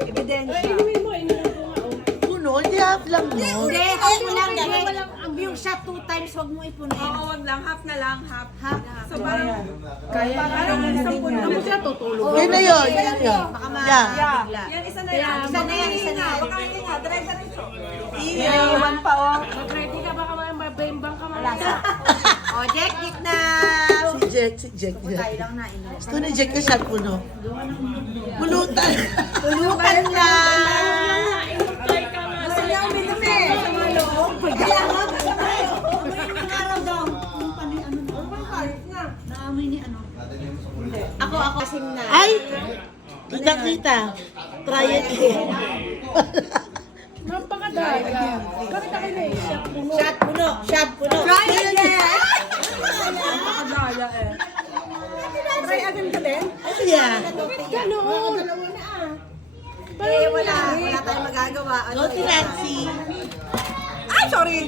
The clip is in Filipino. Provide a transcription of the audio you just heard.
Ebidensya. Puno, hindi half lang no. Hindi, half mo lang. Yung shot 2 times, wag mo ipunin. Oo, wag lang. Half na lang. Half. Half. So, parang... Kaya Parang isang puno. Ano siya tutulog? Yun na yun, yun yun. Baka Yeah. bigla. Yan, isa na yan. Isa na yan, isa na yan. Baka hindi nga. Diretso. Iwan pa, oh. Mag-ready ka, baka mabembang ka malasa. O, Jack, Jack na. Si Jack. Tayo lang na. inulit. Gusto ni Jack na shot puno. Pulutan. Tulutan lang. Gusto niya uminom eh. Sa mga loob. Kaya nga, ang araw daw. Kung paano yung ano na. Naamoy ni ano. Ako. Kasing na. Ay! Kita. Try it here. Napakadaya. Bakit ako na shot puno? Shot puno. Shot puno. Try again. Napakadaya eh. Try again ka din? Yeah. Ganoon. Eh, wala tayong magagawa. Go to Nancy. Ay, sorry.